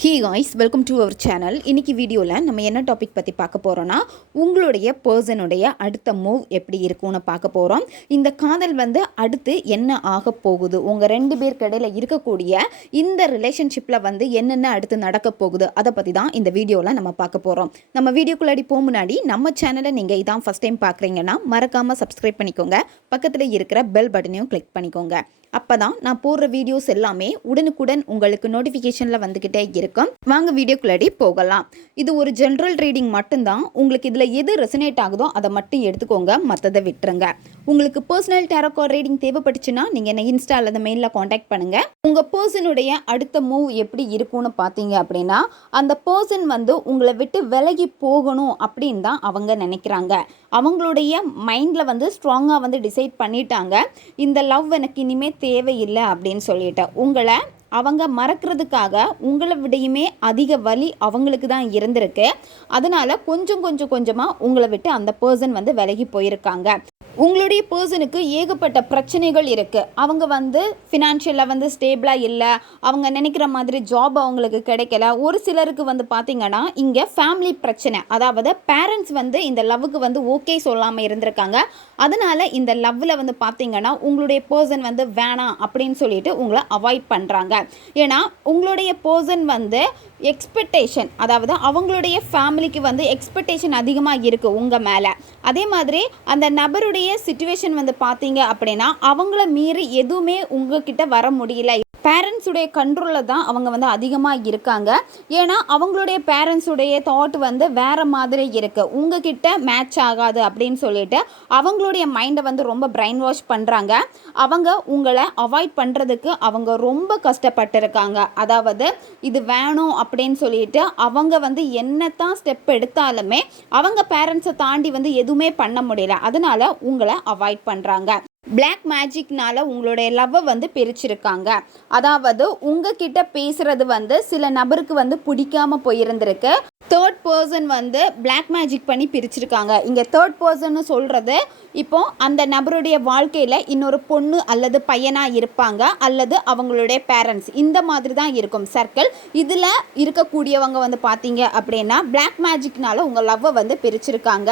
Hi guys welcome to our channel இன்னைக்கு வீடியோவில் நம்ம என்ன டாபிக் பற்றி பார்க்க போகிறோன்னா உங்களுடைய பர்சனுடைய அடுத்த மூவ் எப்படி இருக்கும்னு பார்க்க போகிறோம் இந்த காதல் வந்து அடுத்து என்ன ஆக போகுது? உங்கள் ரெண்டு பேருக்கு இடையில் இருக்கக்கூடிய இந்த ரிலேஷன்ஷிப்பில் வந்து என்னென்ன அடுத்து நடக்க போகுது? அதை பற்றி தான் இந்த வீடியோவில் நம்ம பார்க்க போகிறோம் நம்ம வீடியோக்குள்ளாடி போக முன்னாடி நம்ம சேனலை நீங்கள் இதான் ஃபஸ்ட் டைம் பார்க்குறீங்கன்னா மறக்காமல் சப்ஸ்கிரைப் பண்ணிக்கோங்க. பக்கத்தில் இருக்கிற பெல் பட்டனையும் கிளிக் பண்ணிக்கோங்க. அப்போ தான் நான் போடுற வீடியோஸ் எல்லாமே உடனுக்குடன் உங்களுக்கு நோட்டிஃபிகேஷனில் வந்துக்கிட்டே இருக்கும். வாங்க வீடியோக்குள்ளடி போகலாம். இது ஒரு ஜென்ரல் ரீடிங் மட்டும்தான். உங்களுக்கு இதில் எது ரெசனேட் ஆகுதோ அதை மட்டும் எடுத்துக்கோங்க. மற்றதை விட்டுருங்க. உங்களுக்கு பர்சனல் டேரக்கோ ரீடிங் தேவைப்பட்டுச்சுன்னா நீங்கள் என்ன இன்ஸ்டா அல்லது மெயிலில் காண்டாக்ட் பண்ணுங்கள் உங்கள் பர்சனுடைய அடுத்த மூவ் எப்படி இருக்கும்னு பார்த்தீங்க அப்படின்னா அந்த பர்சன் வந்து உங்களை விட்டு விலகி போகணும் அப்படின்னு தான் அவங்க நினைக்கிறாங்க. அவங்களுடைய மைண்டில் வந்து ஸ்ட்ராங்காக வந்து டிசைட் பண்ணிட்டாங்க. இந்த லவ் எனக்கு இனிமேல் தேவையில்லை அப்படின்னு சொல்லிட்டேன். உங்களை அவங்க மறக்கிறதுக்காக உங்களை விடையுமே அதிக வலி அவங்களுக்கு தான் இருந்திருக்கு. அதனால் கொஞ்சம் கொஞ்சம் கொஞ்சமாக உங்களை விட்டு அந்த பர்சன் வந்து விலகி போயிருக்காங்க. உங்களுடைய பர்சனுக்கு ஏகப்பட்ட பிரச்சனைகள் இருக்குது அவங்க வந்து ஃபினான்ஷியலாக வந்து ஸ்டேபிளாக இல்லை. அவங்க நினைக்கிற மாதிரி ஜாப் அவங்களுக்கு கிடைக்கல. ஒரு சிலருக்கு வந்து பார்த்திங்கன்னா இங்கே ஃபேமிலி பிரச்சனை. அதாவது பேரண்ட்ஸ் வந்து இந்த லவ்வுக்கு வந்து ஓகே சொல்லாமல் இருந்திருக்காங்க. அதனால் இந்த லவ்வில் வந்து பார்த்திங்கன்னா உங்களுடைய பர்சன் வந்து வேணாம் அப்படின்னு சொல்லிட்டு உங்களை அவாய்ட் பண்ணுறாங்க ஏன்னா உங்களுடைய பர்சன் வந்து எக்ஸ்பெக்டேஷன் அதாவது அவங்களுடைய ஃபேமிலிக்கு வந்து எக்ஸ்பெக்டேஷன் அதிகமாக இருக்குது உங்கள் மேலே. அதே மாதிரி அந்த நபருடைய சுச்சுவேஷன் வந்து பார்த்தீங்க அப்படின்னா அவங்கள மீறி எதுவுமே உங்ககிட்ட வர முடியல. பேரண்ட்ஸுடைய கண்ட்ரோலில் தான் அவங்க வந்து அதிகமாக இருக்காங்க. ஏன்னா அவங்களுடைய பேரண்ட்ஸுடைய தாட் வந்து வேறு மாதிரி இருக்குது உங்ககிட்ட மேட்ச் ஆகாது அப்படின்னு சொல்லிட்டு அவங்களுடைய மைண்டை வந்து ரொம்ப பிரைன் வாஷ் பண்ணுறாங்க அவங்க உங்களை அவாய்ட் பண்ணுறதுக்கு அவங்க ரொம்ப கஷ்டப்பட்டிருக்காங்க. அதாவது இது வேணும் அப்படின்னு சொல்லிட்டு அவங்க வந்து என்னத்தான் ஸ்டெப் எடுத்தாலுமே அவங்க பேரண்ட்ஸை தாண்டி வந்து எதுவுமே பண்ண முடியல. அதனால் உங்களை அவாய்ட் பண்ணுறாங்க பிளாக் மேஜிக்னால உங்களுடைய லவ்வை வந்து பிரிச்சிருக்காங்க. அதாவது உங்ககிட்ட பேசுறது வந்து சில நபருக்கு வந்து பிடிக்காம போயிருந்திருக்கு. தேர்ட் பர்சன் வந்து பிளாக் மேஜிக் பண்ணி பிரிச்சிருக்காங்க. இங்கே தேர்ட் பர்சன் சொல்கிறது இப்போ அந்த நபருடைய வாழ்க்கையில் இன்னொரு பொண்ணு அல்லது பையனாக இருப்பாங்க அல்லது அவங்களுடைய பேரண்ட்ஸ் இந்த மாதிரி தான் இருக்கும் சர்க்கிள் இதில் இருக்கக்கூடியவங்க வந்து பார்த்தீங்க அப்படின்னா பிளாக் மேஜிக்னால உங்கள் லவ்வை வந்து பிரிச்சிருக்காங்க.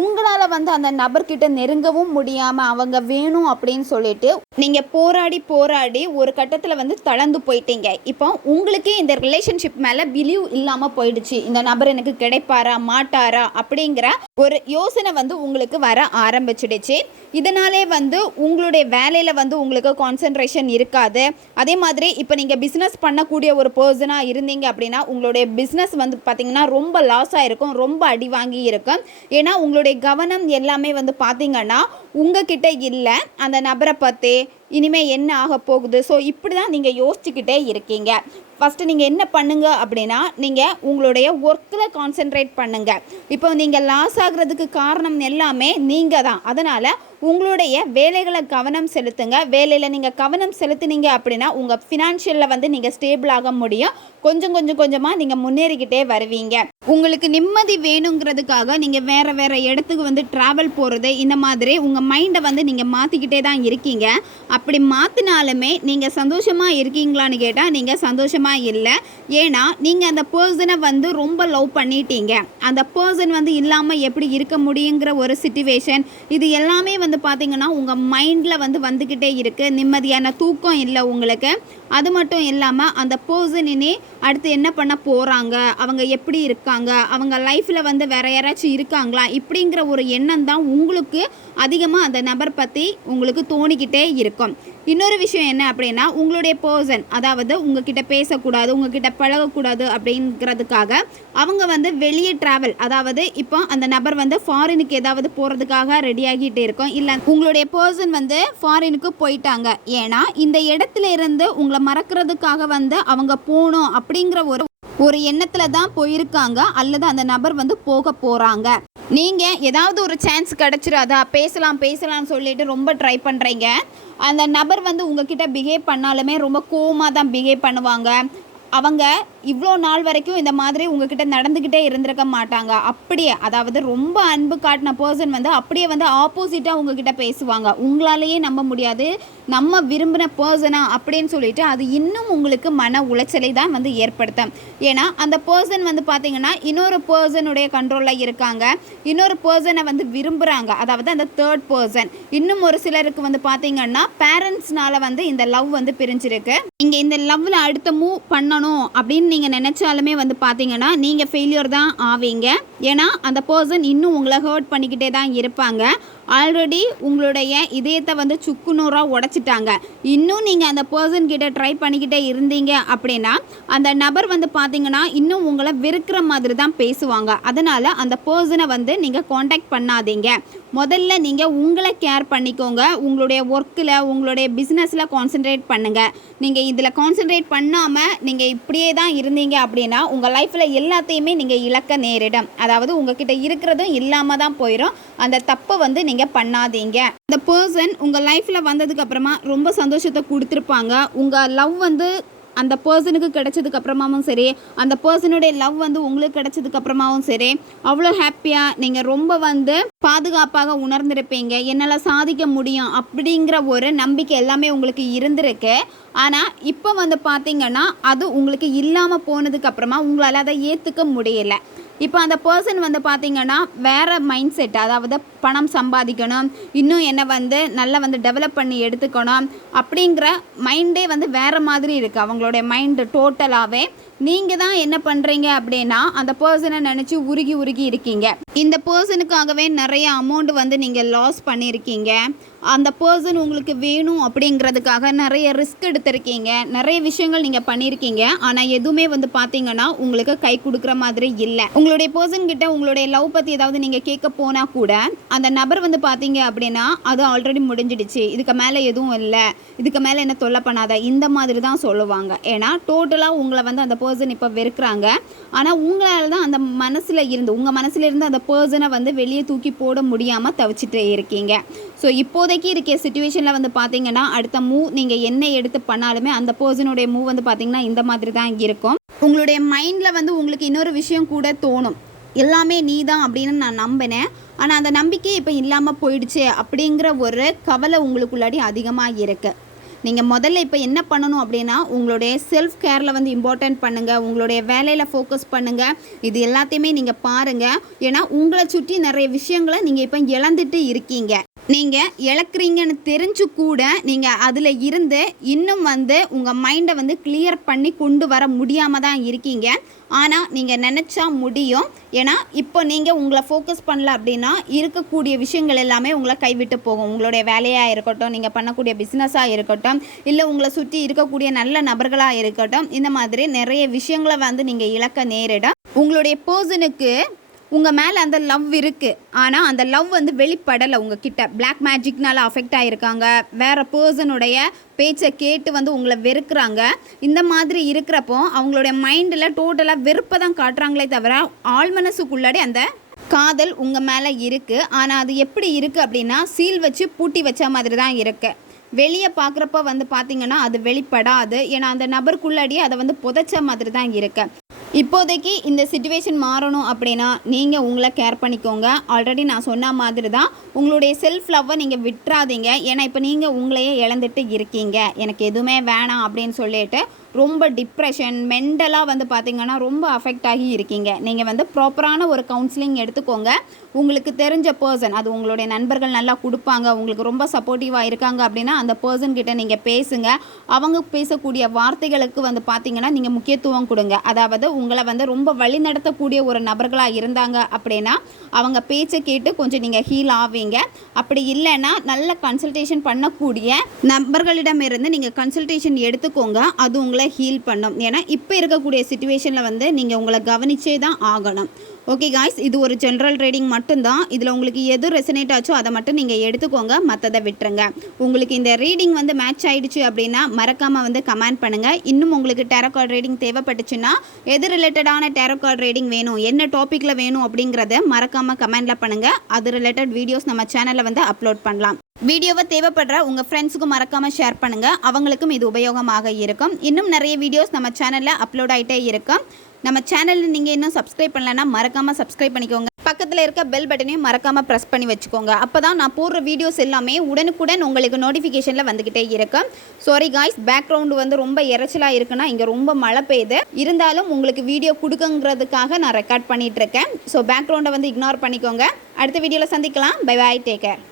உங்களால் வந்து அந்த நபர்கிட்ட நெருங்கவும் முடியாமல் அவங்க வேணும் அப்படின்னு சொல்லிட்டு நீங்கள் போராடி போராடி ஒரு கட்டத்தில் வந்து தளர்ந்து போயிட்டீங்க. இப்போ உங்களுக்கே இந்த ரிலேஷன்ஷிப் மேலே பிலீவ் இல்லாமல் போயிடுச்சு. இந்த நபர் எனக்கு கிடைப்பாரா மாட்டாரா அப்படிங்கிற ஒரு யோசனை வந்து உங்களுக்கு வர ஆரம்பிச்சிடுச்சு. இதனாலே வந்து உங்களுடைய வேலையில் வந்து உங்களுக்கு கான்சென்ட்ரேஷன் இருக்காது. அதே மாதிரி இப்போ நீங்கள் பிஸ்னஸ் பண்ணக்கூடிய ஒரு பர்சனாக இருந்தீங்க அப்படின்னா உங்களுடைய பிஸ்னஸ் வந்து பார்த்திங்கன்னா ரொம்ப லாஸ் ஆகிருக்கும் ரொம்ப அடி வாங்கி இருக்கும். ஏன்னா உங்களுடைய கவனம் எல்லாமே வந்து பார்த்திங்கன்னா உங்ககிட்ட இல்லை. அந்த நபரை பற்றி இனிமேல் என்ன ஆக போகுது? ஸோ இப்படி தான் நீங்கள் யோசிச்சுக்கிட்டே இருக்கீங்க. ஃபஸ்ட்டு நீங்கள் என்ன பண்ணுங்க அப்படின்னா நீங்கள் உங்களுடைய ஒர்க்கில் கான்சென்ட்ரேட் பண்ணுங்கள் இப்போ நீங்கள் லாஸ் ஆகுறதுக்கு காரணம் எல்லாமே நீங்கள் தான் அதனால் உங்களுடைய வேலைகளை கவனம் செலுத்துங்க. வேலையில் நீங்கள் கவனம் செலுத்துனீங்க அப்படின்னா உங்கள் ஃபினான்ஷியலில் வந்து நீங்கள் ஸ்டேபிள் ஆக முடியும். கொஞ்சம் கொஞ்சம் கொஞ்சமாக நீங்கள் முன்னேறிக்கிட்டே வருவீங்க. உங்களுக்கு நிம்மதி வேணுங்கிறதுக்காக நீங்கள் வேறு வேறு இடத்துக்கு வந்து ட்ராவல் போகிறது இந்த மாதிரி உங்கள் மைண்டை வந்து நீங்கள் மாற்றிக்கிட்டே தான் இருக்கீங்க. அப்படி மாற்றினாலுமே நீங்கள் சந்தோஷமாக இருக்கீங்களான்னு கேட்டால் நீங்கள் சந்தோஷமாக இல்லை. ஏன்னா நீங்கள் அந்த பர்சனை வந்து ரொம்ப லவ் பண்ணிட்டீங்க. அந்த பர்சன் வந்து இல்லாமல் எப்படி இருக்க முடியுங்கிற ஒரு சுச்சுவேஷன் இது எல்லாமே வந்து பார்த்தீங்கன்னா உங்கள் மைண்டில் வந்து வந்துக்கிட்டே இருக்குது நிம்மதியான தூக்கம் இல்லை உங்களுக்கு. அது மட்டும் இல்லாமல் அந்த பர்சனினே அடுத்து என்ன பண்ண போகிறாங்க அவங்க எப்படி இருக்காங்க? அவங்க லைஃப்பில் வந்து வேற யாராச்சும் இருக்காங்களா? இப்படிங்கிற ஒரு எண்ணம் தான் உங்களுக்கு அதிகமாக அந்த நபர் பற்றி உங்களுக்கு தோணிக்கிட்டே இருக்கும். இன்னொரு விஷயம் என்ன அப்படின்னா உங்களுடைய பர்சன் அதாவது உங்ககிட்ட பேசக்கூடாது உங்ககிட்ட பழகக்கூடாது அப்படிங்கிறதுக்காக அவங்க வந்து வெளியே ட்ராவல் அதாவது இப்போ அந்த நபர் வந்து ஃபாரினுக்கு ஏதாவது போகிறதுக்காக ரெடி ஆகிட்டு இருக்கோம். இல்லை உங்களுடைய பர்சன் வந்து ஃபாரினுக்கு போயிட்டாங்க. ஏன்னா இந்த இடத்துல இருந்து உங்களை மறக்கிறதுக்காக வந்து அவங்க போகணும் அப்படிங்கிற ஒரு ஒரு எண்ணத்தில் தான் போயிருக்காங்க. அல்லது அந்த நபர் வந்து போக போகிறாங்க நீங்கள் ஏதாவது ஒரு சான்ஸ் கிடச்சிடாதா பேசலாம் பேசலாம்னு சொல்லிட்டு ரொம்ப ட்ரை பண்ணுறீங்க அந்த நபர் வந்து உங்ககிட்ட பிஹேவ் பண்ணாலுமே ரொம்ப கோமாக தான் பிஹேவ் பண்ணுவாங்க. அவங்க இவ்வளோ நாள் வரைக்கும் இந்த மாதிரி உங்ககிட்ட நடந்துக்கிட்டே இருந்திருக்க மாட்டாங்க. அப்படியே அதாவது ரொம்ப அன்பு காட்டின பர்சன் வந்து அப்படியே வந்து ஆப்போசிட்டாக உங்ககிட்ட பேசுவாங்க. உங்களாலேயே நம்ப முடியாது. நம்ம விரும்பின பர்சனா அப்படின்னு சொல்லிட்டு அது இன்னும் உங்களுக்கு மன உளைச்சலை தான் வந்து ஏற்படுத்தும். ஏன்னா அந்த பர்சன் வந்து பார்த்தீங்கன்னா இன்னொரு பர்சனுடைய கண்ட்ரோலில் இருக்காங்க. இன்னொரு பர்சனை வந்து விரும்புகிறாங்க அதாவது அந்த தேர்ட் பர்சன் இன்னும் ஒரு சிலருக்கு வந்து பார்த்தீங்கன்னா பேரண்ட்ஸ்னால வந்து இந்த லவ் வந்து பிரிஞ்சிருக்கு. நீங்கள் இந்த லவ்வில் அடுத்த மூவ் பண்ணணும் அப்படின்னு நீங்கள் நினச்சாலுமே வந்து பார்த்தீங்கன்னா நீங்கள் ஃபெயிலியர் தான் ஆவீங்க. ஏன்னா அந்த பர்சன் இன்னும் உங்களை ஹர்ட் பண்ணிக்கிட்டே தான் இருப்பாங்க. ஆல்ரெடி உங்களுடைய இதயத்தை வந்து சுக்கு நூறாக உடச்சிட்டாங்க. இன்னும் நீங்கள் அந்த பர்சன் கிட்ட ட்ரை பண்ணிக்கிட்டே இருந்தீங்க அப்படின்னா அந்த நபர் வந்து பார்த்தீங்கன்னா இன்னும் உங்களை வெறுக்கிற மாதிரி தான் பேசுவாங்க. அதனால் அந்த பர்சனை வந்து நீங்கள் காண்டாக்ட் பண்ணாதீங்க. முதல்ல நீங்கள் உங்களை கேர் பண்ணிக்கோங்க. உங்களுடைய ஒர்க்கில் உங்களுடைய பிஸ்னஸில் கான்சென்ட்ரேட் பண்ணுங்கள் நீங்கள் இதில் கான்சென்ட்ரேட் பண்ணாமல் நீங்கள் இப்படியே தான் இருந்தீங்க அப்படின்னா உங்கள் லைஃப்பில் எல்லாத்தையுமே நீங்கள் இழக்க நேரிடும். அதாவது உங்ககிட்ட இருக்கிறதும் இல்லாமல் தான் போயிடும் அந்த தப்பை வந்து நீங்கள் பண்ணாதீங்க. இந்த பர்சன் உங்கள் லைஃப்பில் வந்ததுக்கப்புறமா ரொம்ப சந்தோஷத்தை கொடுத்துருப்பாங்க. உங்கள் லவ் வந்து அந்த பர்சனுக்கு கிடைச்சதுக்கு அப்புறமாவும் சரி அந்த பர்சனுடைய லவ் வந்து உங்களுக்கு கிடைச்சதுக்கு அப்புறமாவும் சரி அவ்வளோ ஹாப்பியாக நீங்கள் ரொம்ப வந்து பாதுகாப்பாக உணர்ந்திருப்பீங்க. என்னால் சாதிக்க முடியும் அப்படிங்கிற ஒரு நம்பிக்கை எல்லாமே உங்களுக்கு இருந்திருக்கு. ஆனால் இப்போ வந்து பார்த்தீங்கன்னா அது உங்களுக்கு இல்லாமல் போனதுக்கு அப்புறமா உங்களால் அதை ஏற்றுக்க முடியல. இப்போ அந்த பர்சன் வந்து பார்த்தீங்கன்னா வேறு மைண்ட் செட் அதாவது பணம் சம்பாதிக்கணும் இன்னும் என்ன வந்து நல்லா வந்து டெவலப் பண்ணி எடுத்துக்கணும் அப்படிங்கிற மைண்டே வந்து வேறு மாதிரி இருக்குது அவங்களுடைய மைண்டு டோட்டலாகவே நீங்கள் தான் என்ன பண்ணுறீங்க அப்படின்னா அந்த பர்சனை நினச்சி உருகி உருகி இருக்கீங்க. இந்த பர்சனுக்காகவே நிறைய அமௌண்ட் வந்து நீங்கள் லாஸ் பண்ணியிருக்கீங்க. அந்த பர்சன் உங்களுக்கு வேணும் அப்படிங்கிறதுக்காக நிறைய ரிஸ்க் எடுத்திருக்கீங்க. நிறைய விஷயங்கள் நீங்கள் பண்ணியிருக்கீங்க. ஆனால் எதுவுமே வந்து பார்த்தீங்கன்னா உங்களுக்கு கை கொடுக்குற மாதிரி இல்லை. உங்களுடைய பர்சன் கிட்ட உங்களுடைய லவ் பற்றி ஏதாவது நீங்கள் கேட்க போனால் கூட அந்த நபர் வந்து பார்த்தீங்க அப்படின்னா அது ஆல்ரெடி முடிஞ்சிடுச்சு. இதுக்கு மேலே எதுவும் இல்லை. இதுக்கு மேலே என்ன தொல்லை பண்ணாத. இந்த மாதிரி தான் சொல்லுவாங்க. ஏன்னா டோட்டலாக உங்களை வந்து அந்த பர்சன் இப்போ வெறுக்கிறாங்க. ஆனால் உங்களால் தான் அந்த மனசில் இருந்து உங்கள் மனசில் இருந்து அந்த பர்சனை வந்து வெளியே தூக்கி போட முடியாமல் தவிச்சிட்டே இருக்கீங்க. ஸோ இப்போதைக்கு இருக்க சுச்சுவேஷனில் வந்து பார்த்தீங்கன்னா அடுத்த மூவ் நீங்கள் என்ன எடுத்து பண்ணாலுமே அந்த பர்சனுடைய மூவ் வந்து பார்த்தீங்கன்னா இந்த மாதிரி தான் இருக்கும். உங்களுடைய மைண்டில் வந்து உங்களுக்கு இன்னொரு விஷயம் கூட தோணும். எல்லாமே நீ தான் அப்படின்னு நான் நம்பினேன். ஆனால் அந்த நம்பிக்கை இப்போ இல்லாமல் போயிடுச்சு அப்படிங்கிற ஒரு கவலை உங்களுக்குள்ளாடி அதிகமாக இருக்குது நீங்கள் முதல்ல இப்போ என்ன பண்ணணும் அப்படின்னா உங்களுடைய செல்ஃப் கேரில் வந்து இம்பார்ட்டன்ட் பண்ணுங்கள் உங்களுடைய வேலையில் ஃபோக்கஸ் பண்ணுங்கள் இது எல்லாத்தையுமே நீங்கள் பாருங்கள் ஏன்னா உங்களை சுற்றி நிறைய விஷயங்களை நீங்கள் இப்போ இழந்துட்டு இருக்கீங்க. நீங்கள் இழக்கிறீங்கன்னு தெரிஞ்சு கூட நீங்கள் அதில் இருந்து இன்னும் வந்து உங்கள் மைண்டை வந்து கிளியர் பண்ணி கொண்டு வர முடியாமல் தான் இருக்கீங்க. ஆனால் நீங்கள் நினச்சா முடியும். ஏன்னா இப்போ நீங்கள் உங்களை ஃபோக்கஸ் பண்ணல அப்படின்னா இருக்கக்கூடிய விஷயங்கள் எல்லாமே உங்களை கைவிட்டு போகும். உங்களுடைய வேலையாக இருக்கட்டும் நீங்கள் பண்ணக்கூடிய பிஸ்னஸாக இருக்கட்டும் இல்லை உங்களை சுற்றி இருக்கக்கூடிய நல்ல நபர்களாக இருக்கட்டும் இந்த மாதிரி நிறைய விஷயங்களை வந்து நீங்கள் இழக்க நேரிடும் உங்களுடைய பர்சனுக்கு உங்கள் மேலே அந்த லவ் இருக்குது ஆனால் அந்த லவ் வந்து வெளிப்படலை உங்ககிட்ட. பிளாக் மேஜிக்னால் அஃபெக்ட் ஆகிருக்காங்க வேறு பர்சனுடைய பேச்சை கேட்டு வந்து உங்களை வெறுக்கிறாங்க. இந்த மாதிரி இருக்கிறப்போ அவங்களுடைய மைண்டில் டோட்டலாக வெறுப்பை தான் காட்டுறாங்களே தவிர ஆள் மனசுக்குள்ளாடி அந்த காதல் உங்கள் மேலே இருக்குது ஆனால் அது எப்படி இருக்குது அப்படின்னா சீல் வச்சு பூட்டி வச்ச மாதிரி தான் இருக்குது வெளியே பார்க்குறப்ப வந்து பார்த்திங்கன்னா அது வெளிப்படாது. ஏன்னா அந்த நபருக்குள்ளாடியே அதை வந்து புதைச்ச மாதிரி தான் இருக்கு. இப்போதைக்கு இந்த சுச்சுவேஷன் மாறணும் அப்படின்னா நீங்கள் உங்களை கேர் பண்ணிக்கோங்க. ஆல்ரெடி நான் சொன்ன மாதிரி தான் உங்களுடைய செல்ஃப் லவ்வை நீங்கள் விட்டுறாதீங்க. ஏன்னா இப்போ நீங்கள் உங்களையே இழந்துட்டு இருக்கீங்க. எனக்கு எதுவுமே வேணாம் அப்படின்னு சொல்லிட்டு ரொம்ப டிப்ரெஷன் மென்டலாக வந்து பார்த்தீங்கன்னா ரொம்ப அஃபெக்ட் ஆகி இருக்கீங்க. நீங்கள் வந்து ப்ராப்பரான ஒரு கவுன்சிலிங் எடுத்துக்கோங்க. உங்களுக்கு தெரிஞ்ச பர்சன் அது உங்களுடைய நண்பர்கள் நல்லா கொடுப்பாங்க உங்களுக்கு ரொம்ப சப்போர்ட்டிவாக இருக்காங்க அப்படின்னா அந்த பர்சன் கிட்ட நீங்கள் பேசுங்க. அவங்க பேசக்கூடிய வார்த்தைகளுக்கு வந்து பார்த்தீங்கன்னா நீங்கள் முக்கியத்துவம் கொடுங்க. அதாவது உங்களை வந்து ரொம்ப வழி நடத்தக்கூடிய ஒரு நபர்களாக இருந்தாங்க அப்படின்னா அவங்க பேச்சை கேட்டு கொஞ்சம் நீங்கள் ஹீல் ஆவீங்க. அப்படி இல்லைன்னா நல்ல கன்சல்டேஷன் பண்ணக்கூடிய நபர்களிடமிருந்து நீங்கள் கன்சல்டேஷன் எடுத்துக்கோங்க. அது உங்களை ஹீல் பண்ணும். ஏன்னா இப்போ இருக்கக்கூடிய சுச்சுவேஷனில் வந்து நீங்கள் உங்களை கவனிச்சே தான் ஆகணும். ஓகே காய்ஸ் இது ஒரு ஜென்ரல் ட்ரேடிங் மட்டும்தான். இதில் உங்களுக்கு எது ரெசனேட் ஆச்சோ அதை மட்டும் நீங்கள் எடுத்துக்கோங்க. மற்றதை விட்டுருங்க. உங்களுக்கு இந்த ரீடிங் வந்து மேட்ச் ஆகிடுச்சு அப்படின்னா மறக்காமல் வந்து கமெண்ட் பண்ணுங்கள் இன்னும் உங்களுக்கு டேரோ ரீடிங் தேவைப்பட்டுச்சுன்னா எது ரிலேட்டடான டேரோ கார்டு ரீடிங் வேணும் என்ன டாப்பிக்கில் வேணும் அப்படிங்கிறத மறக்காமல் கமெண்டில் பண்ணுங்கள் அது ரிலேட்டட் வீடியோஸ் நம்ம சேனலில் வந்து அப்லோட் பண்ணலாம். வீடியோவை தேவைப்படுற உங்கள் ஃப்ரெண்ட்ஸுக்கும் மறக்காமல் ஷேர் பண்ணுங்கள் அவங்களுக்கும் இது உபயோகமாக இருக்கும். இன்னும் நிறைய வீடியோஸ் நம்ம சேனலில் அப்லோட் ஆகிட்டே இருக்கும். நம்ம சேனலில் நீங்கள் இன்னும் சப்ஸ்கிரைப் பண்ணலைன்னா மறக்காமல் சப்ஸ்கிரைப் பண்ணிக்கோங்க. பக்கத்தில் இருக்க பெல் பட்டனையும் மறக்காமல் ப்ரெஸ் பண்ணி வச்சுக்கோங்க. அப்போ தான் நான் போடுற வீடியோஸ் எல்லாமே உடனுக்குடன் உங்களுக்கு நோட்டிஃபிகேஷனில் வந்துக்கிட்டே இருக்கும். சாரி காய்ஸ் பேக்ரவுண்டு வந்து ரொம்ப இறைச்சலாக இருக்குன்னா இங்கே ரொம்ப மழை பெய்யுது. இருந்தாலும் உங்களுக்கு வீடியோ கொடுக்குங்கிறதுக்காக நான் ரெக்கார்ட் பண்ணிகிட்ருக்கேன் ஸோ பேக்ரவுண்டை வந்து இக்னோர் பண்ணிக்கோங்க. அடுத்த வீடியோவில் சந்திக்கலாம். By bye take care